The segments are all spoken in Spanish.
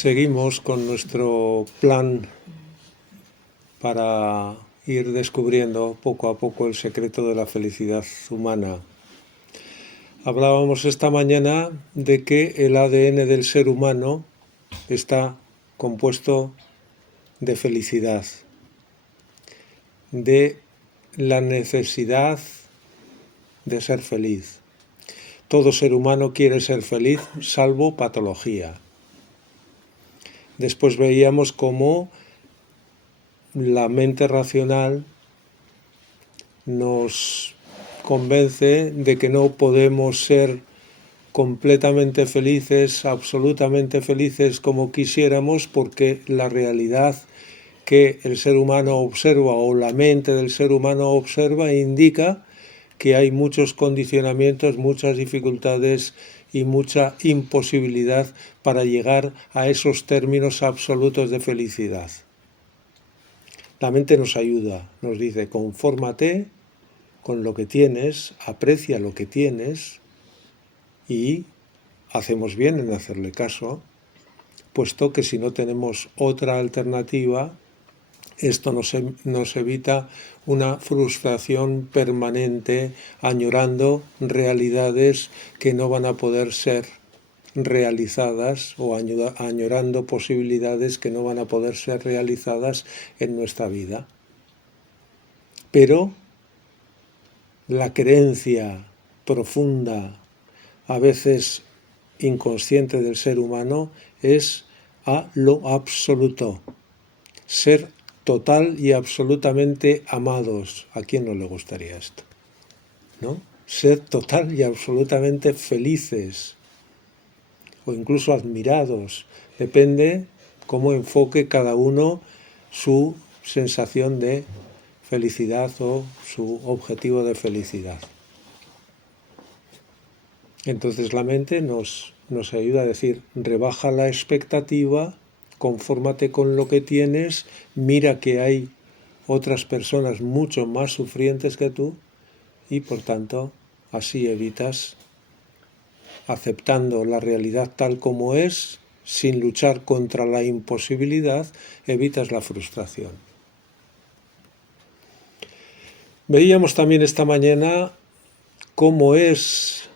Seguimos con nuestro plan para ir descubriendo poco a poco el secreto de la felicidad humana. Hablábamos esta mañana de que el ADN del ser humano está compuesto de felicidad, de la necesidad de ser feliz. Todo ser humano quiere ser feliz, salvo patología. Después veíamos cómo la mente racional nos convence de que no podemos ser completamente felices, absolutamente felices como quisiéramos, porque la realidad que el ser humano observa o la mente del ser humano observa indica que hay muchos condicionamientos, muchas dificultades y mucha imposibilidad para llegar a esos términos absolutos de felicidad. La mente nos ayuda, nos dice, confórmate con lo que tienes, aprecia lo que tienes y hacemos bien en hacerle caso, puesto que si no tenemos otra alternativa, esto nos evita una frustración permanente, añorando realidades que no van a poder ser realizadas o añorando posibilidades que no van a poder ser realizadas en nuestra vida. Pero la creencia profunda, a veces inconsciente del ser humano, es a lo absoluto, ser total y absolutamente amados. ¿A quién no le gustaría esto? ¿No? Ser total y absolutamente felices o incluso admirados. Depende cómo enfoque cada uno su sensación de felicidad o su objetivo de felicidad. Entonces la mente nos ayuda a decir, rebaja la expectativa, confórmate con lo que tienes, mira que hay otras personas mucho más sufrientes que tú y por tanto así evitas, aceptando la realidad tal como es, sin luchar contra la imposibilidad, evitas la frustración. Veíamos también esta mañana cómo es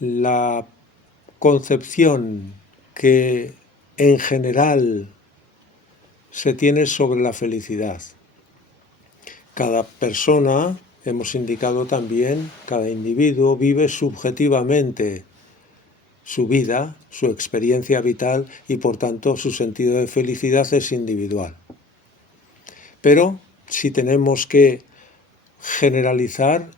la concepción que en general se tiene sobre la felicidad. Cada persona, hemos indicado también, cada individuo vive subjetivamente su vida, su experiencia vital y por tanto su sentido de felicidad es individual. Pero si tenemos que generalizar,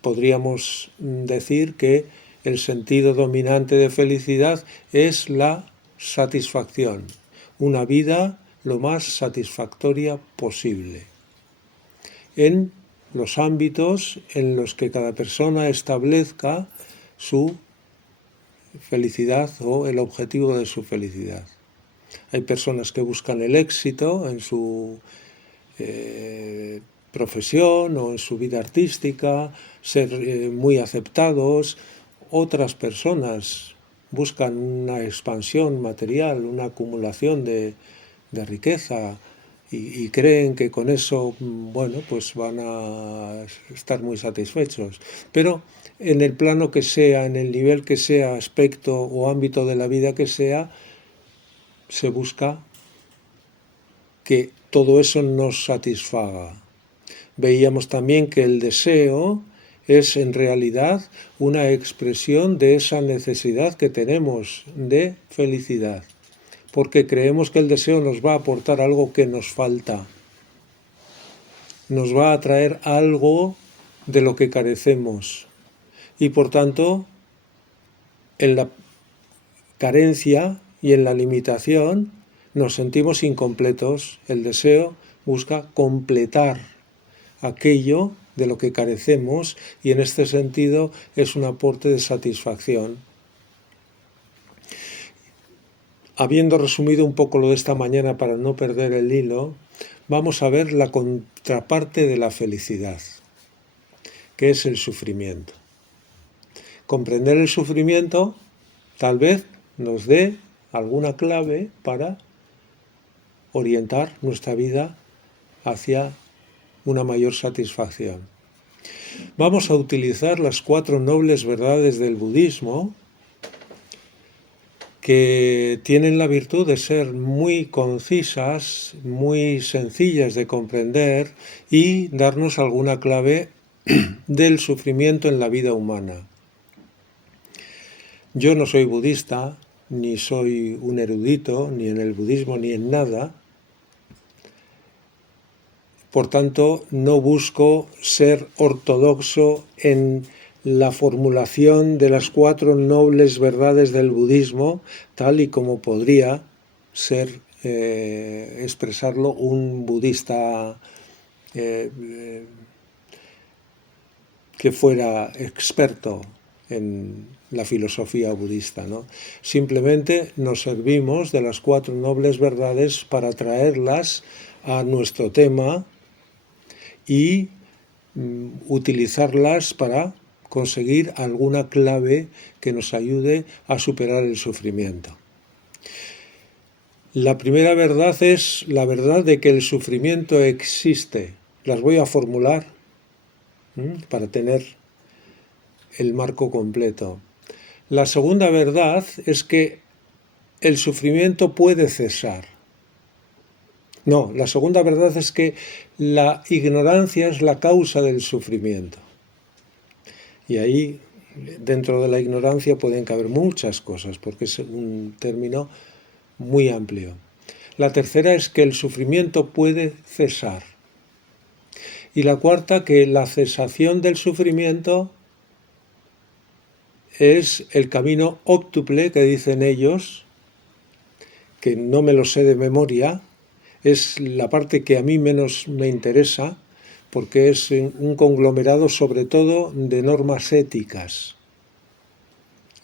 podríamos decir que el sentido dominante de felicidad es la satisfacción, una vida lo más satisfactoria posible, en los ámbitos en los que cada persona establezca su felicidad o el objetivo de su felicidad. Hay personas que buscan el éxito en su profesión o en su vida artística, ser muy aceptados. Otras personas buscan una expansión material, una acumulación de riqueza y creen que con eso, bueno, pues van a estar muy satisfechos. Pero en el plano que sea, en el nivel que sea, aspecto o ámbito de la vida que sea, se busca que todo eso nos satisfaga. Veíamos también que el deseo es en realidad una expresión de esa necesidad que tenemos de felicidad, porque creemos que el deseo nos va a aportar algo que nos falta, nos va a traer algo de lo que carecemos y por tanto en la carencia y en la limitación nos sentimos incompletos. El deseo busca completar aquello de lo que carecemos y en este sentido es un aporte de satisfacción. Habiendo resumido un poco lo de esta mañana para no perder el hilo, vamos a ver la contraparte de la felicidad, que es el sufrimiento. Comprender el sufrimiento tal vez nos dé alguna clave para orientar nuestra vida hacia una mayor satisfacción. Vamos a utilizar las 4 nobles verdades del budismo, que tienen la virtud de ser muy concisas, muy sencillas de comprender y darnos alguna clave del sufrimiento en la vida humana. Yo no soy budista, ni soy un erudito, ni en el budismo, ni en nada. Por tanto, no busco ser ortodoxo en la formulación de las 4 nobles verdades del budismo, tal y como podría ser expresarlo un budista que fuera experto en la filosofía budista, ¿no? Simplemente nos servimos de las 4 nobles verdades para traerlas a nuestro tema y utilizarlas para conseguir alguna clave que nos ayude a superar el sufrimiento. La primera verdad es la verdad de que el sufrimiento existe. Las voy a formular para tener el marco completo. La segunda verdad es que el sufrimiento puede cesar. No, la segunda verdad es que la ignorancia es la causa del sufrimiento. Y ahí, dentro de la ignorancia, pueden caber muchas cosas, porque es un término muy amplio. La tercera es que el sufrimiento puede cesar. Y la cuarta, que la cesación del sufrimiento es el camino óctuple que dicen ellos, que no me lo sé de memoria, es la parte que a mí menos me interesa, porque es un conglomerado sobre todo de normas éticas.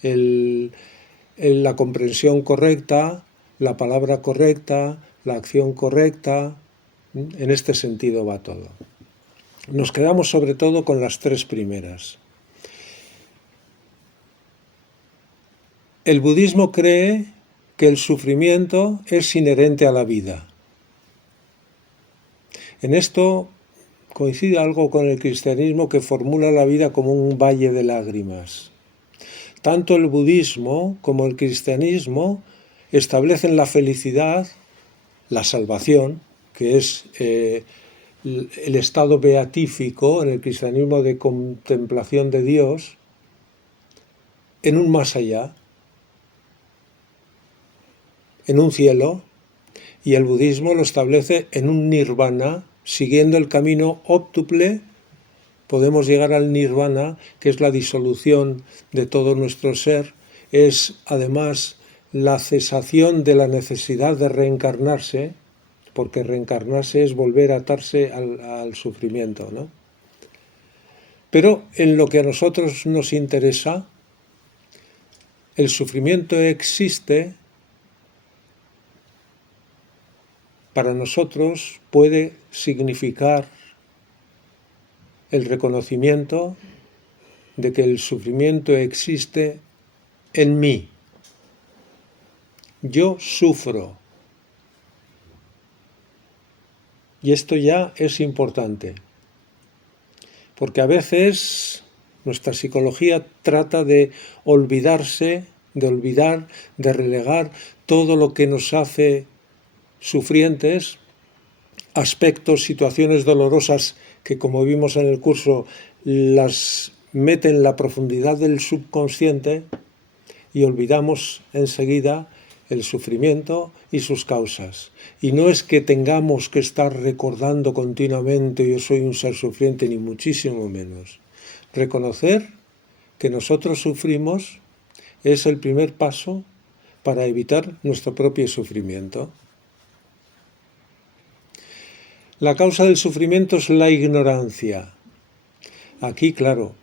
La comprensión correcta, la palabra correcta, la acción correcta, en este sentido va todo. Nos quedamos sobre todo con las 3 primeras. El budismo cree que el sufrimiento es inherente a la vida. En esto coincide algo con el cristianismo, que formula la vida como un valle de lágrimas. Tanto el budismo como el cristianismo establecen la felicidad, la salvación, que es el estado beatífico en el cristianismo de contemplación de Dios, en un más allá, en un cielo, y el budismo lo establece en un nirvana. Siguiendo el camino óctuple, podemos llegar al nirvana, que es la disolución de todo nuestro ser, es además la cesación de la necesidad de reencarnarse, porque reencarnarse es volver a atarse al sufrimiento, ¿no? Pero en lo que a nosotros nos interesa, el sufrimiento existe. Para nosotros puede significar el reconocimiento de que el sufrimiento existe en mí. Yo sufro. Y esto ya es importante, porque a veces nuestra psicología trata de olvidarse, de olvidar, de relegar todo lo que nos hace sufrientes, aspectos, situaciones dolorosas que, como vimos en el curso, las mete en la profundidad del subconsciente, y olvidamos enseguida el sufrimiento y sus causas. Y no es que tengamos que estar recordando continuamente yo soy un ser sufriente, ni muchísimo menos. Reconocer que nosotros sufrimos es el primer paso para evitar nuestro propio sufrimiento. La causa del sufrimiento es la ignorancia. Aquí, claro,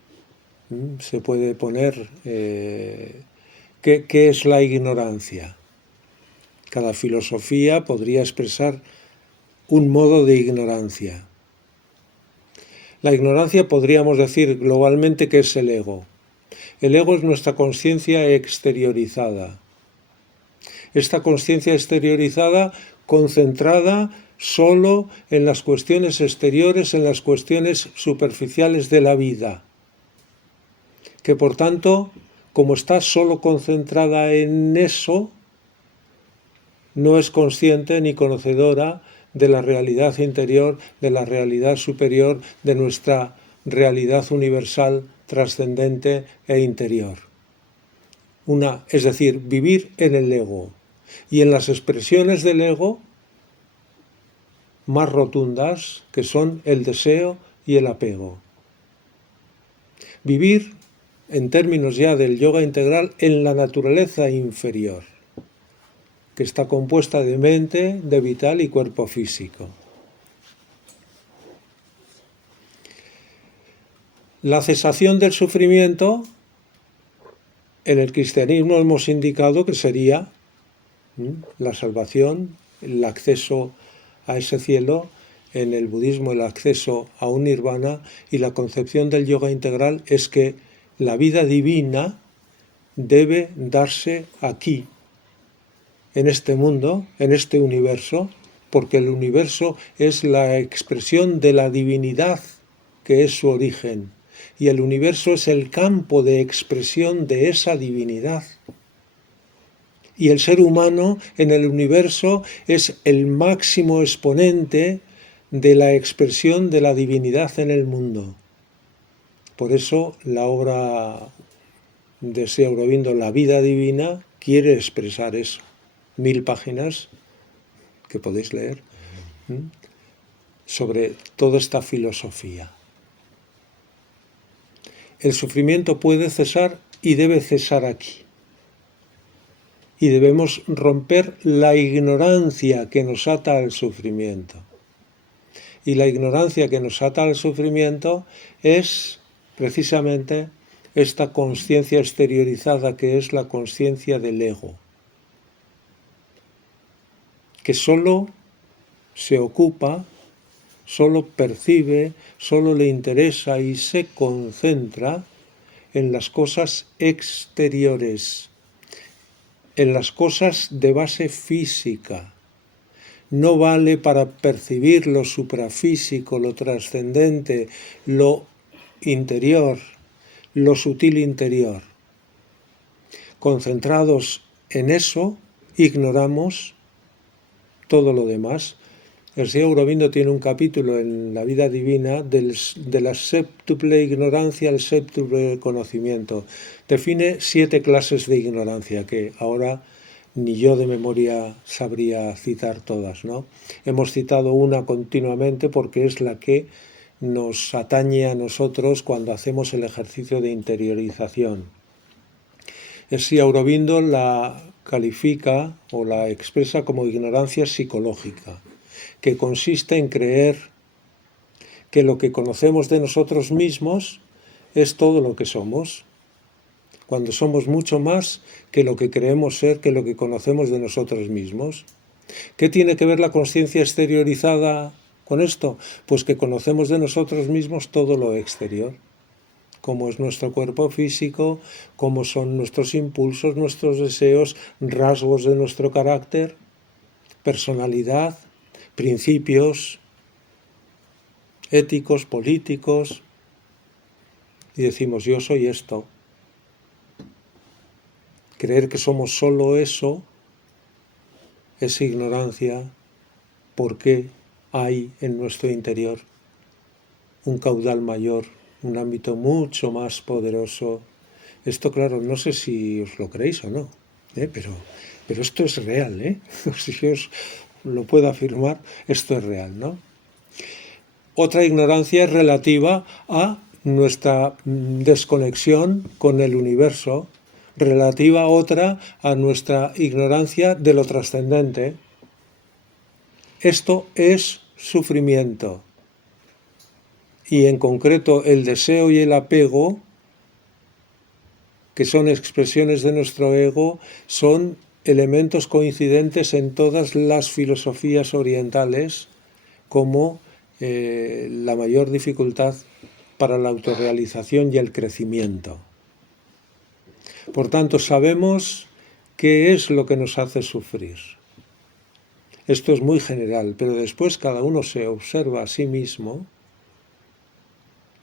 se puede poner ¿qué es la ignorancia? Cada filosofía podría expresar un modo de ignorancia. La ignorancia podríamos decir globalmente que es el ego. El ego es nuestra conciencia exteriorizada. esta conciencia exteriorizada concentrada solo en las cuestiones exteriores, en las cuestiones superficiales de la vida, que por tanto, como está solo concentrada en eso, no es consciente ni conocedora de la realidad interior, de la realidad superior, de nuestra realidad universal, trascendente e interior. Es decir, vivir en el ego. Y en las expresiones del ego más rotundas, que son el deseo y el apego. Vivir, en términos ya del yoga integral, en la naturaleza inferior, que está compuesta de mente, de vital y cuerpo físico. La cesación del sufrimiento, en el cristianismo hemos indicado que sería la salvación, el acceso a ese cielo, en el budismo el acceso a un nirvana, y la concepción del yoga integral es que la vida divina debe darse aquí, en este mundo, en este universo, porque el universo es la expresión de la divinidad que es su origen, y el universo es el campo de expresión de esa divinidad. Y el ser humano en el universo es el máximo exponente de la expresión de la divinidad en el mundo. Por eso la obra de Sri Aurobindo, La vida divina, quiere expresar eso. 1000 páginas que podéis leer sobre toda esta filosofía. El sufrimiento puede cesar y debe cesar aquí. Y debemos romper la ignorancia que nos ata al sufrimiento. Y la ignorancia que nos ata al sufrimiento es precisamente esta conciencia exteriorizada que es la conciencia del ego, que solo se ocupa, solo percibe, solo le interesa y se concentra en las cosas exteriores, en las cosas de base física. No vale para percibir lo suprafísico, lo trascendente, lo interior, lo sutil interior. Concentrados en eso, ignoramos todo lo demás. El Sri Aurobindo tiene un capítulo en La vida divina de la séptuple ignorancia al séptuple conocimiento. Define 7 clases de ignorancia que ahora ni yo de memoria sabría citar todas, ¿no? Hemos citado una continuamente porque es la que nos atañe a nosotros cuando hacemos el ejercicio de interiorización. El Sri Aurobindo la califica o la expresa como ignorancia psicológica, que consiste en creer que lo que conocemos de nosotros mismos es todo lo que somos, cuando somos mucho más que lo que creemos ser, que lo que conocemos de nosotros mismos. ¿Qué tiene que ver la conciencia exteriorizada con esto? Pues que conocemos de nosotros mismos todo lo exterior, cómo es nuestro cuerpo físico, cómo son nuestros impulsos, nuestros deseos, rasgos de nuestro carácter, personalidad, principios éticos, políticos, y decimos yo soy esto. Creer que somos solo eso es ignorancia, porque hay en nuestro interior un caudal mayor, un ámbito mucho más poderoso. Esto, claro, no sé si os lo creéis o no, pero esto es real, si os lo puedo afirmar, esto es real, ¿no? Otra ignorancia es relativa a nuestra desconexión con el universo, relativa a otra a nuestra ignorancia de lo trascendente. Esto es sufrimiento. Y en concreto el deseo y el apego, que son expresiones de nuestro ego, son elementos coincidentes en todas las filosofías orientales como la mayor dificultad para la autorrealización y el crecimiento. Por tanto, sabemos ¿qué es lo que nos hace sufrir? Esto es muy general, pero después cada uno se observa a sí mismo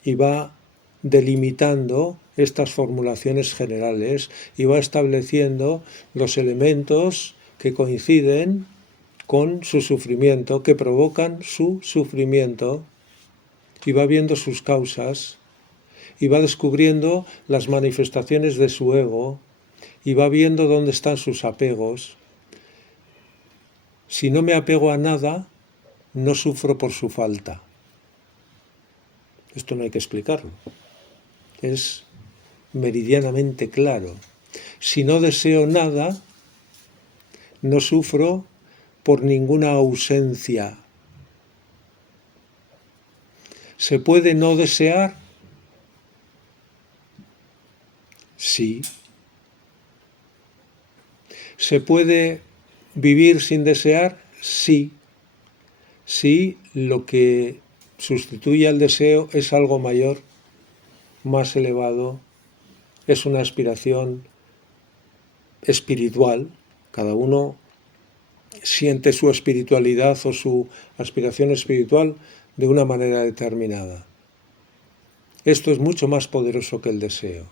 y va delimitando estas formulaciones generales y va estableciendo los elementos que coinciden con su sufrimiento, que provocan su sufrimiento, y va viendo sus causas, y va descubriendo las manifestaciones de su ego, y va viendo dónde están sus apegos. Si no me apego a nada, no sufro por su falta. Esto no hay que explicarlo. Es meridianamente claro. Si no deseo nada, no sufro por ninguna ausencia. ¿Se puede no desear? Sí. ¿Se puede vivir sin desear? Sí. Sí, lo que sustituye al deseo es algo mayor, más elevado, es una aspiración espiritual. Cada uno siente su espiritualidad o su aspiración espiritual de una manera determinada. Esto es mucho más poderoso que el deseo.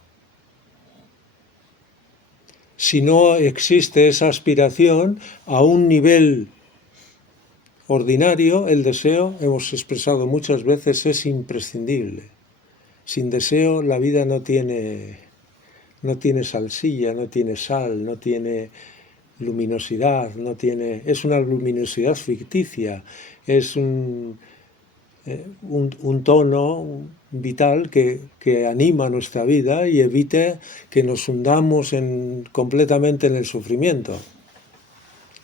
Si no existe esa aspiración a un nivel ordinario, el deseo, hemos expresado muchas veces, es imprescindible. Sin deseo la vida no tiene salsilla, no tiene sal, no tiene luminosidad, es una luminosidad ficticia, es un tono vital que anima nuestra vida y evita que nos hundamos completamente en el sufrimiento.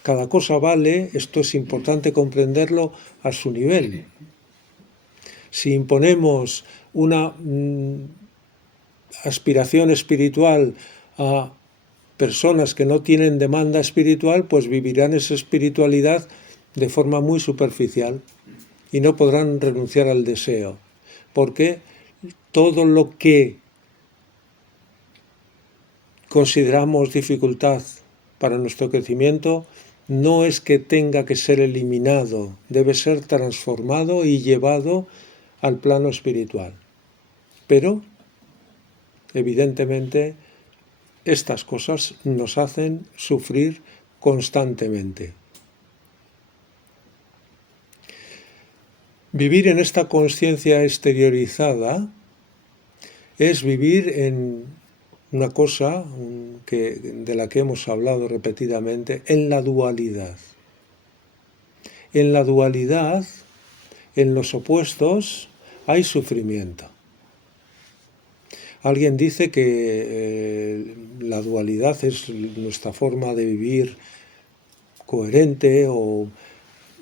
Cada cosa vale, esto es importante comprenderlo a su nivel. Si imponemos una aspiración espiritual a personas que no tienen demanda espiritual, pues vivirán esa espiritualidad de forma muy superficial y no podrán renunciar al deseo, porque todo lo que consideramos dificultad para nuestro crecimiento no es que tenga que ser eliminado, debe ser transformado y llevado al plano espiritual. Pero, evidentemente, estas cosas nos hacen sufrir constantemente. Vivir en esta conciencia exteriorizada es vivir en una cosa de la que hemos hablado repetidamente, en la dualidad. En la dualidad, en los opuestos, hay sufrimiento. Alguien dice que la dualidad es nuestra forma de vivir coherente o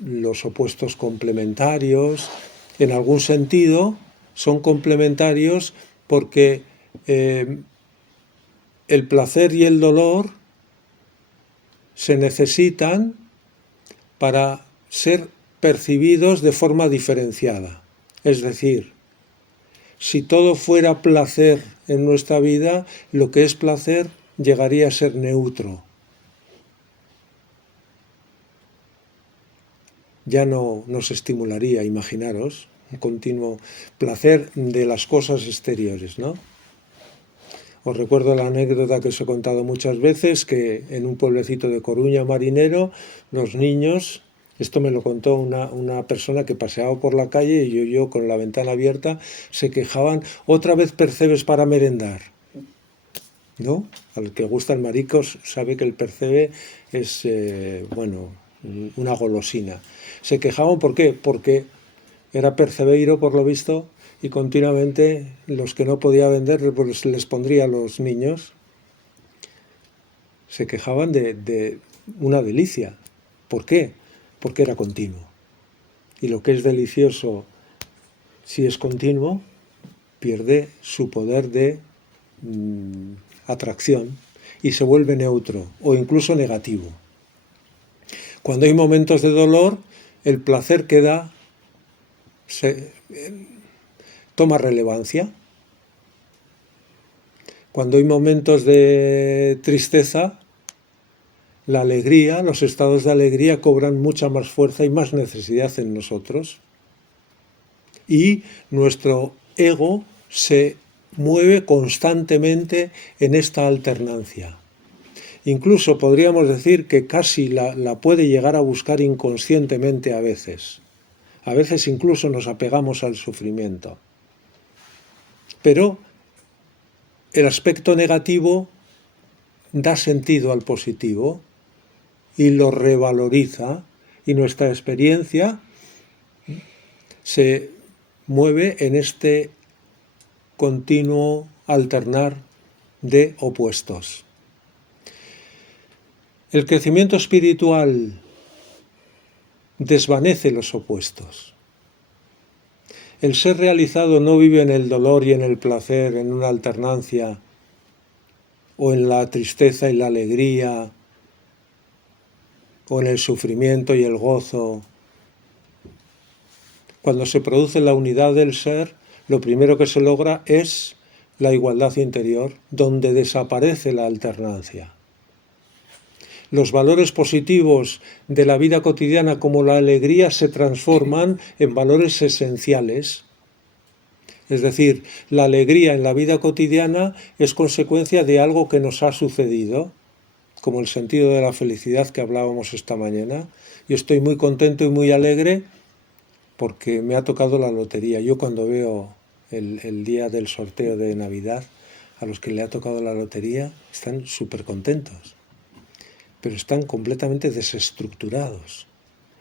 los opuestos complementarios. En algún sentido son complementarios porque el placer y el dolor se necesitan para ser percibidos de forma diferenciada. Es decir, si todo fuera placer en nuestra vida, lo que es placer llegaría a ser neutro. Ya no nos estimularía, imaginaros, un continuo placer de las cosas exteriores, ¿no? Os recuerdo la anécdota que os he contado muchas veces, que en un pueblecito de Coruña marinero, los niños, esto me lo contó una persona que paseaba por la calle y yo con la ventana abierta, se quejaban, otra vez percebes para merendar, ¿no? Al que gusta el maricos sabe que el percebe es, una golosina. Se quejaban, ¿por qué? Porque era percebeiro, por lo visto, y continuamente los que no podía vender pues les pondría a los niños. Se quejaban de una delicia. ¿Por qué? Porque era continuo. Y lo que es delicioso, si es continuo, pierde su poder de atracción y se vuelve neutro o incluso negativo. Cuando hay momentos de dolor, el placer toma relevancia. Cuando hay momentos de tristeza, la alegría, los estados de alegría cobran mucha más fuerza y más necesidad en nosotros. Y nuestro ego se mueve constantemente en esta alternancia. Incluso podríamos decir que casi la puede llegar a buscar inconscientemente a veces. A veces incluso nos apegamos al sufrimiento. Pero el aspecto negativo da sentido al positivo y lo revaloriza, y nuestra experiencia se mueve en este continuo alternar de opuestos. El crecimiento espiritual desvanece los opuestos. El ser realizado no vive en el dolor y en el placer, en una alternancia, o en la tristeza y la alegría, o en el sufrimiento y el gozo. Cuando se produce la unidad del ser, lo primero que se logra es la igualdad interior, donde desaparece la alternancia. Los valores positivos de la vida cotidiana, como la alegría, se transforman en valores esenciales. Es decir, la alegría en la vida cotidiana es consecuencia de algo que nos ha sucedido, como el sentido de la felicidad que hablábamos esta mañana. Yo estoy muy contento y muy alegre porque me ha tocado la lotería. Yo cuando veo el día del sorteo de Navidad, a los que le ha tocado la lotería están súper contentos, pero están completamente desestructurados,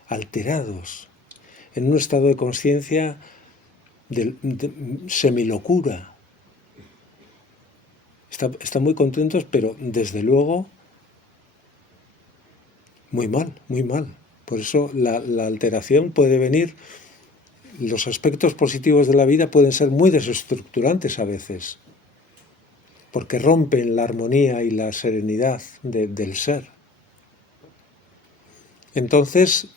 alterados, en un estado de conciencia de semilocura. Están muy contentos, pero desde luego muy mal, muy mal. Por eso la alteración puede venir, los aspectos positivos de la vida pueden ser muy desestructurantes a veces, porque rompen la armonía y la serenidad del ser. Entonces,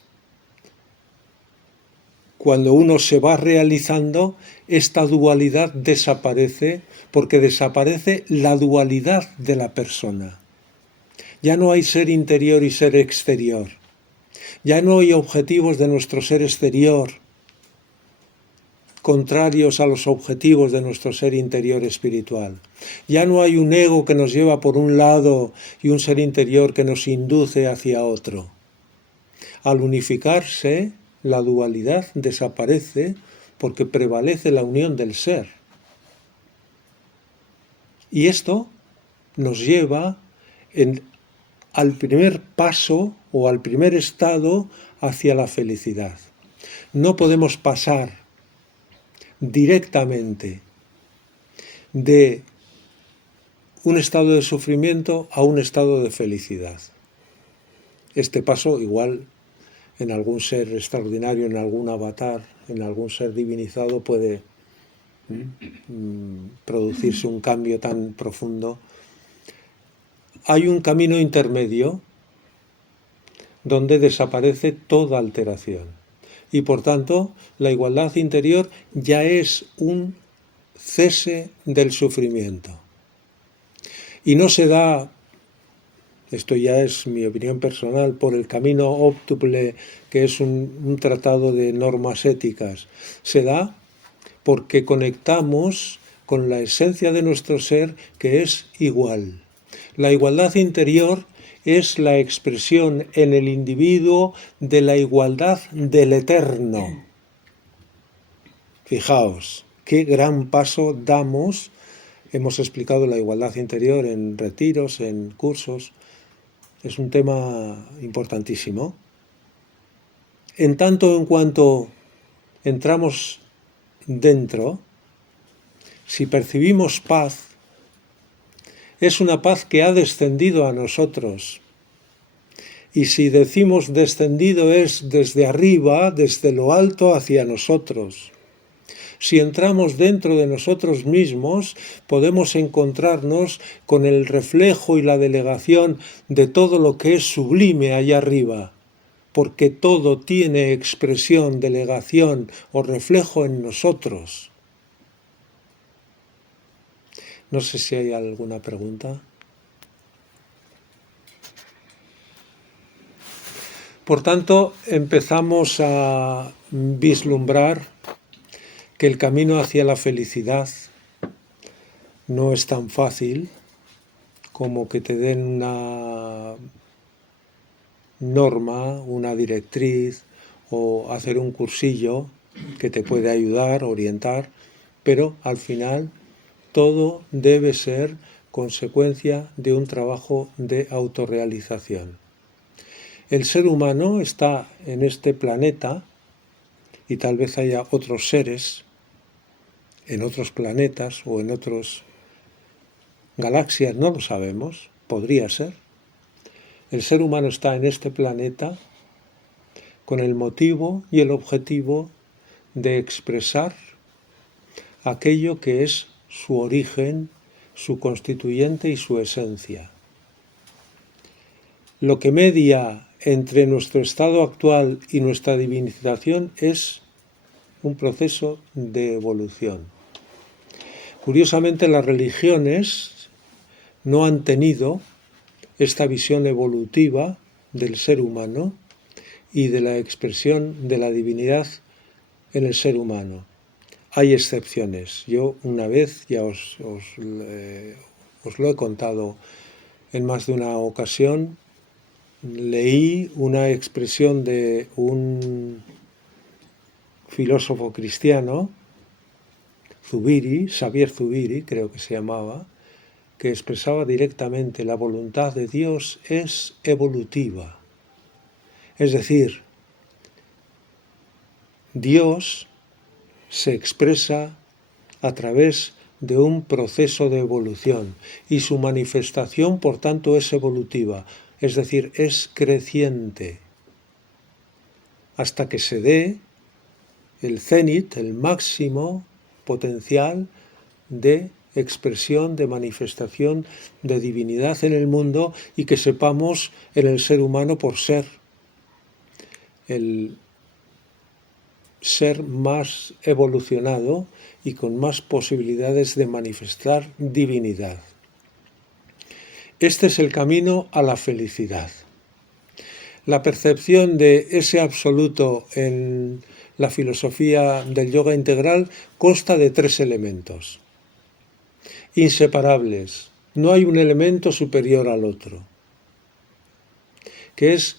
cuando uno se va realizando, esta dualidad desaparece, porque desaparece la dualidad de la persona. Ya no hay ser interior y ser exterior. Ya no hay objetivos de nuestro ser exterior contrarios a los objetivos de nuestro ser interior espiritual. Ya no hay un ego que nos lleva por un lado y un ser interior que nos induce hacia otro. Al unificarse, la dualidad desaparece porque prevalece la unión del ser. Y esto nos lleva al primer paso o al primer estado hacia la felicidad. No podemos pasar directamente de un estado de sufrimiento a un estado de felicidad. Este paso igual en algún ser extraordinario, en algún avatar, en algún ser divinizado puede producirse un cambio tan profundo. Hay un camino intermedio donde desaparece toda alteración y por tanto la igualdad interior ya es un cese del sufrimiento. Y no se da, esto ya es mi opinión personal, por el camino óptuple, que es un tratado de normas éticas. Se da porque conectamos con la esencia de nuestro ser, que es igual. La igualdad interior es la expresión en el individuo de la igualdad del eterno. Fijaos, qué gran paso damos. Hemos explicado la igualdad interior en retiros, en cursos. Es un tema importantísimo. En tanto en cuanto entramos dentro, si percibimos paz, es una paz que ha descendido a nosotros. Y si decimos descendido es desde arriba, desde lo alto hacia nosotros. Si entramos dentro de nosotros mismos, podemos encontrarnos con el reflejo y la delegación de todo lo que es sublime allá arriba, porque todo tiene expresión, delegación o reflejo en nosotros. No sé si hay alguna pregunta. Por tanto, empezamos a vislumbrar que el camino hacia la felicidad no es tan fácil como que te den una norma, una directriz o hacer un cursillo que te puede ayudar, orientar, pero al final todo debe ser consecuencia de un trabajo de autorrealización. El ser humano está en este planeta y tal vez haya otros seres en otros planetas o en otras galaxias, no lo sabemos, podría ser. El ser humano está en este planeta con el motivo y el objetivo de expresar aquello que es su origen, su constituyente y su esencia. Lo que media entre nuestro estado actual y nuestra divinización es un proceso de evolución. Curiosamente, las religiones no han tenido esta visión evolutiva del ser humano y de la expresión de la divinidad en el ser humano. Hay excepciones. Yo una vez, ya os lo he contado en más de una ocasión, leí una expresión de un filósofo cristiano, Zubiri, Xavier Zubiri, creo que se llamaba, que expresaba directamente: la voluntad de Dios es evolutiva. Es decir, Dios se expresa a través de un proceso de evolución y su manifestación, por tanto, es evolutiva, es decir, es creciente, hasta que se dé el cénit, el máximo potencial de expresión, de manifestación de divinidad en el mundo, y que sepamos en el ser humano por ser el ser más evolucionado y con más posibilidades de manifestar divinidad. Este es el camino a la felicidad. La percepción de ese absoluto en la filosofía del yoga integral consta de 3 elementos inseparables. No hay un elemento superior al otro, que es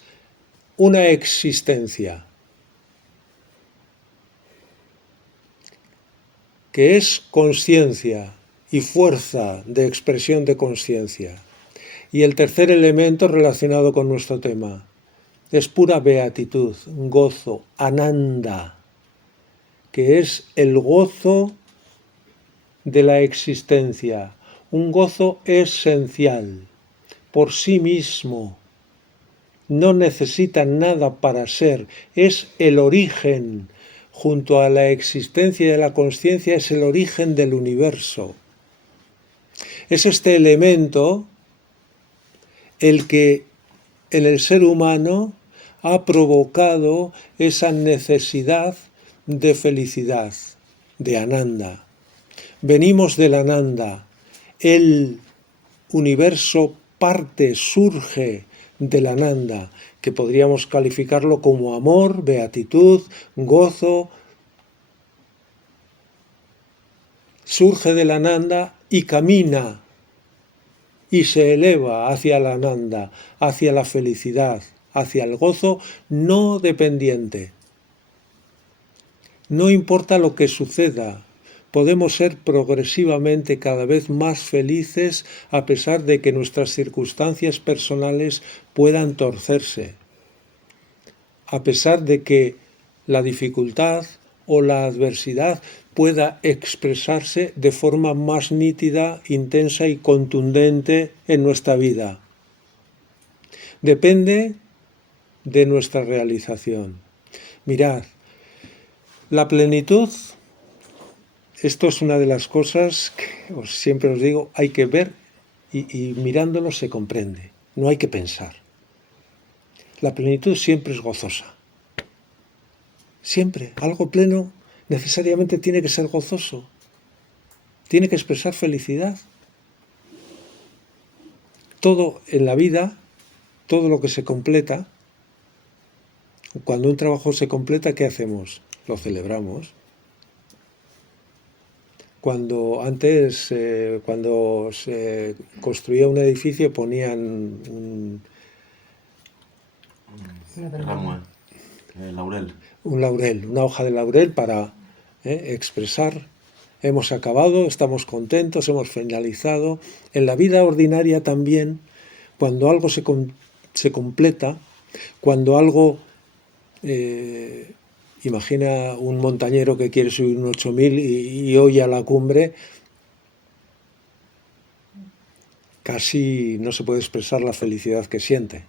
una existencia, que es conciencia y fuerza de expresión de conciencia. Y el tercer elemento relacionado con nuestro tema es pura beatitud, gozo, ananda, que es el gozo de la existencia, un gozo esencial, por sí mismo. No necesita nada para ser, es el origen. Junto a la existencia de la consciencia es el origen del universo. Es este elemento el que en el ser humano ha provocado esa necesidad de felicidad, de Ananda. Venimos del Ananda. El universo parte, surge del Ananda, que podríamos calificarlo como amor, beatitud, gozo. Surge del Ananda y camina y se eleva hacia el Ananda, hacia la felicidad, hacia el gozo no dependiente. No importa lo que suceda, podemos ser progresivamente cada vez más felices a pesar de que nuestras circunstancias personales puedan torcerse, a pesar de que la dificultad o la adversidad pueda expresarse de forma más nítida, intensa y contundente en nuestra vida. Depende de nuestra realización. Mirad, la plenitud, esto es una de las cosas que siempre os digo, hay que ver y mirándolo se comprende, no hay que pensar. La plenitud siempre es gozosa. Siempre, algo pleno necesariamente tiene que ser gozoso, tiene que expresar felicidad. Todo en la vida, todo lo que se completa, Cuando un trabajo se completa, ¿qué hacemos? Lo celebramos. Cuando antes, cuando se construía un edificio, ponían Laurel. un laurel, una hoja de laurel para expresar: hemos acabado, estamos contentos, hemos finalizado. En la vida ordinaria también, cuando algo se completa, cuando algo... imagina un montañero que quiere subir un 8000 y oye a la cumbre, casi no se puede expresar la felicidad que siente.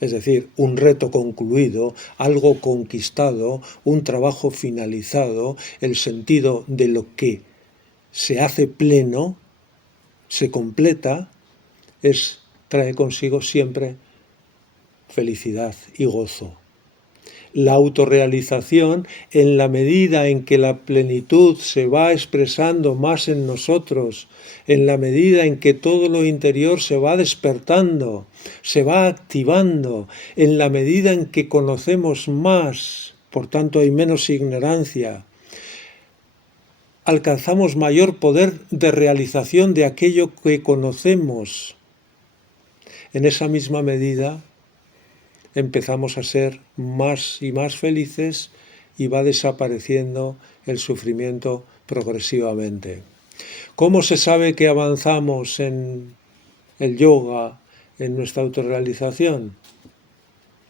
Es decir, un reto concluido, algo conquistado, un trabajo finalizado, el sentido de lo que se hace pleno, se completa, trae consigo siempre felicidad y gozo. La autorrealización, en la medida en que la plenitud se va expresando más en nosotros, en la medida en que todo lo interior se va despertando, se va activando, en la medida en que conocemos más, por tanto hay menos ignorancia, alcanzamos mayor poder de realización de aquello que conocemos. En esa misma medida empezamos a ser más y más felices y va desapareciendo el sufrimiento progresivamente. ¿Cómo se sabe que avanzamos en el yoga, en nuestra autorrealización?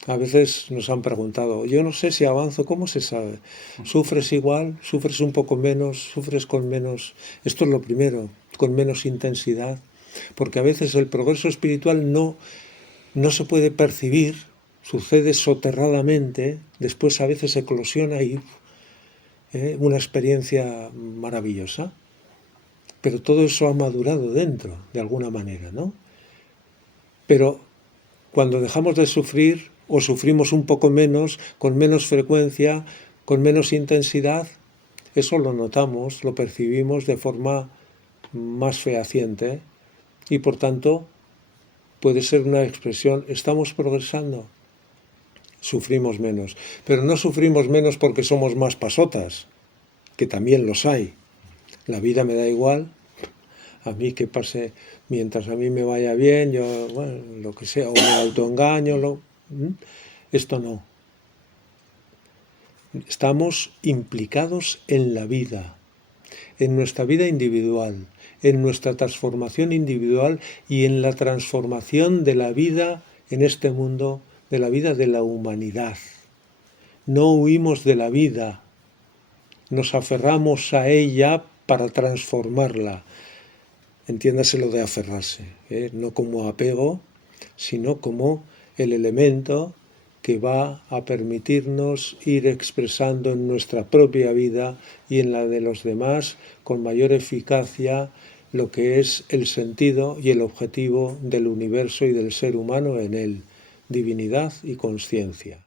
A veces nos han preguntado, yo no sé si avanzo, ¿cómo se sabe? ¿Sufres igual? ¿Sufres un poco menos? ¿Sufres con menos? Esto es lo primero, con menos intensidad, porque a veces el progreso espiritual no se puede percibir, sucede soterradamente, después a veces eclosiona y una experiencia maravillosa, pero todo eso ha madurado dentro, de alguna manera, ¿no? Pero cuando dejamos de sufrir, o sufrimos un poco menos, con menos frecuencia, con menos intensidad, eso lo notamos, lo percibimos de forma más fehaciente y por tanto puede ser una expresión, estamos progresando, sufrimos menos. Pero no sufrimos menos porque somos más pasotas, que también los hay. La vida me da igual, a mí que pase, mientras a mí me vaya bien, yo, bueno, lo que sea, o me autoengaño, esto no. Estamos implicados en la vida, en nuestra vida individual, en nuestra transformación individual y en la transformación de la vida en este mundo, de la vida de la humanidad. No huimos de la vida, nos aferramos a ella para transformarla. Entiéndase lo de aferrarse, no como apego, sino como el elemento que va a permitirnos ir expresando en nuestra propia vida y en la de los demás con mayor eficacia lo que es el sentido y el objetivo del universo y del ser humano en él, divinidad y consciencia.